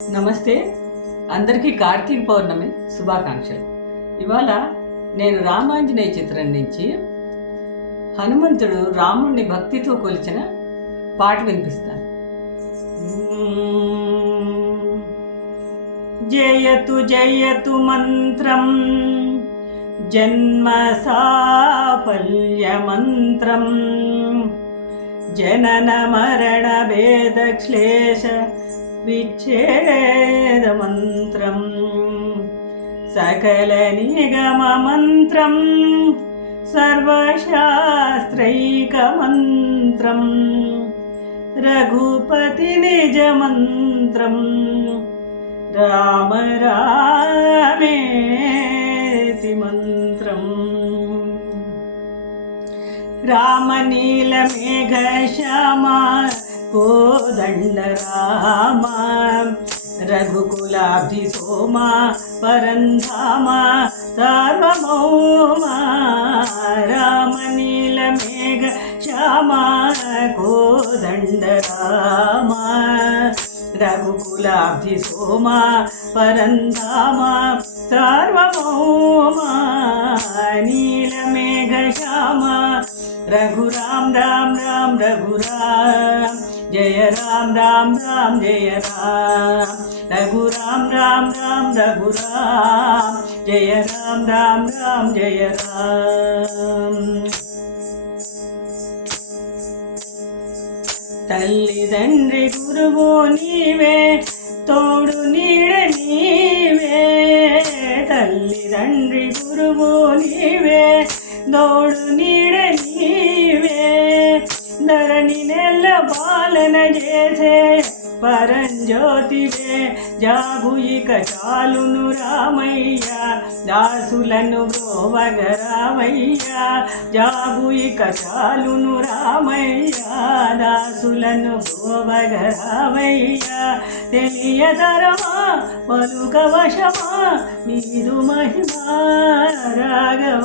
నమస్తే. అందరికీ కార్తీక పౌర్ణమి శుభాకాంక్షలు. ఇవాళ నేను రామాంజనేయ చిత్రం నుంచి హనుమంతుడు రాముణ్ణి భక్తితో కొలిచిన పాట వినిపిస్తాను. జయతు జయతు మంత్రం జన్మ సాఫల్య మంత్రం జనన మరణ భేద క్లేశ విచ్ఛేద మంత్రం సకల నిగమ మంత్రం సర్వశాస్త్రైక మంత్రం రఘుపతి నిజ మంత్రం రామ రామేతి మంత్రం రామ నీల మేఘ శ్యామ కోదండ రామ రఘుకులాబ్ధి సోమ పరంధామ సార్వభౌమ రామ నీల మేఘ శ్యామ కోదండ రామ రఘుకులాబ్ధి సోమ పరంధామ సార్వభౌమ నీల మేఘ శ్యామ రఘురామ్ రామ్ రామ్ రఘురామ్ జయ రామ్ రామ్ రామ్ జయ రామ్ రఘురామ్ రామ్ రామ్ రఘురామ్ జయ రామ్ రామ్ రామ్ జయ రామ్ తల్లిదండ్రి గురువు నీవే తోడు నీడ నీవే తల్లిదండ్రి గురువు నీవే తోడు నీడ నీవే ధరణి నెల్ల పాలన చేసే పరంజ్యోతివే జాగు ఇక చాలును రామయ్య దాసులను బ్రోవగ రామయ్య జాగు ఇక చాలును రామయ్య దాసులను బ్రోవగ రామయ్య తెలియతరమా పలుకవశమా నీదు మహిమా రాఘవ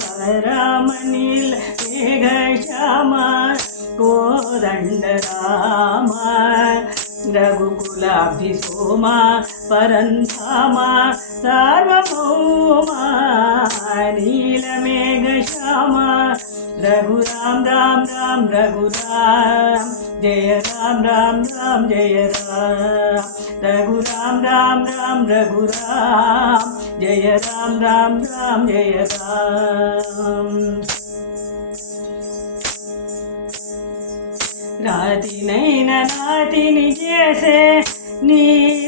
రామ నీల మేఘ శ్యామ కోదండ రామ రఘుకులాబ్ధి సోమ పరంధామ సార్వభౌమ నీల మేఘ శ్యామ రఘురామ్ రామ్ రామ్ రఘురామ్ జయ రామ్ రామ్ రామ్ జయ రామ్ రఘురామ్ రామ్ రామ్ రఘురామ్ జయ రామ్ రామ్ రామ్ జయ రామ్ రాతినైన నాతిని చేసే నీ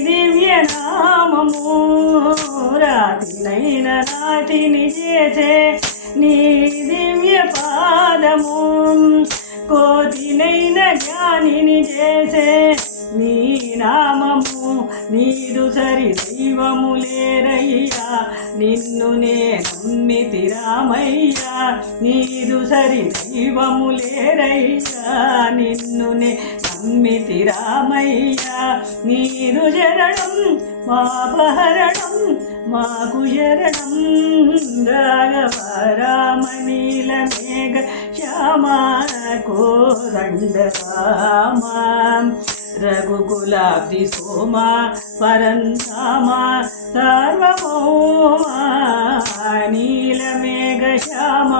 దివ్య నామము రాతినైన నాతిని చేసే నీ దివ్య పాదము కోతినైన జ్ఞానిని చేసే నీ నామము నీరు సరి దైవము లేరయ్యా నిన్ను నే నమ్మితి రామయ్యా నీరు సరి దైవము లేరయ్యా నిన్ను నే నమ్మితి రామయ్యా నీరు శరణం మాపహరణం మాకు శరణం రాఘవ రామ నీల మేఘ శ్యామ కోదండ రామ రఘుకులాబ్ధి సోమ పరంధామ సార్వభౌమ నీల మేఘ శ్యామ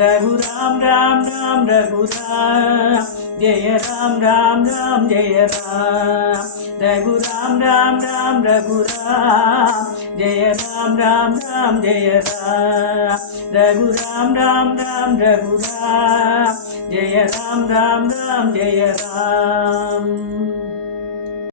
రఘురామ్ రామ్ రామ్ రఘురామ్ జయ రామ్ రామ్ రామ్ జయ రామ్ రఘురామ్ రామ్ రామ్ రఘురామ్ జయ రామ్ రామ్ రామ్ జయ రామ్ రఘురామ్ రామ్ రామ్ రఘురామ్ జయ రామ్ రామ్ రామ్ జయ రామ్.